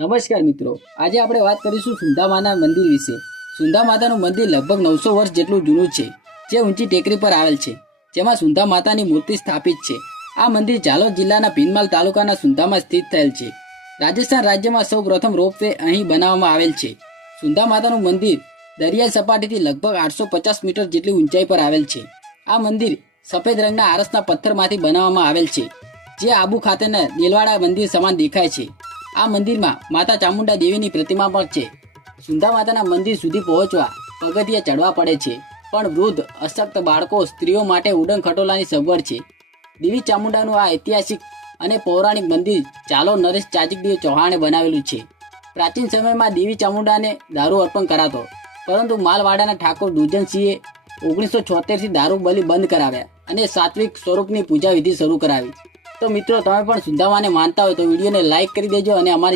નમસ્કાર મિત્રો, આજે આપણે વાત કરીશું સુંધા માના મંદિર વિશે। સુંધા માતાનું મંદિર લગભગ 900 વર્ષ જેટલું જૂનું છે, જે ઊંચી ટેકરી પર આવેલ છે, જેમાં સુંધા માતાની મૂર્તિ સ્થાપિત છે। આ મંદિર ઝાલોદ જિલ્લાના ભીનમાલ તાલુકાના સુંધામાં સ્થિત થયેલ છે। રાજસ્થાન રાજ્યમાં સૌ પ્રથમ રોપવે અહીં બનાવવામાં આવેલ છે। સુંધા માતાનું મંદિર દરિયાઈ સપાટીથી લગભગ 850 મીટર જેટલી ઊંચાઈ પર આવેલ છે। આ મંદિર સફેદ રંગના આરસના પથ્થરમાંથી બનાવવામાં આવેલ છે, જે આબુ ખાતેના દેલવાડા મંદિર સમાન દેખાય છે। આ મંદિરમાં માતા ચામુંડા દેવીની પ્રતિમા પણ છે। સુંધા માતાના મંદિર સુધી પહોંચવા પગથિયા ચડવા પડે છે, પણ વૃદ્ધ, અશક્ત બાળકો, સ્ત્રીઓ માટે ઉડન ખટોલાની સગવડ છે। દેવી ચામુંડાનું આ ઐતિહાસિક અને પૌરાણિક મંદિર ચાલો નરેશ ચાચીકદેવ ચૌહાણે બનાવેલું છે। પ્રાચીન સમયમાં દેવી ચામુંડાને દારૂ અર્પણ કરાતો, પરંતુ માલવાડાના ઠાકોર દુર્જનસિંહે 1976 થી દારૂ બલી બંધ કરાવ્યા અને સાત્વિક સ્વરૂપની પૂજા વિધિ શરૂ કરાવી। તો મિત્રો, તમે પણ સુંધામાને માનતા હોય તો વિડીયોને લાઈક કરી દેજો અને અમારી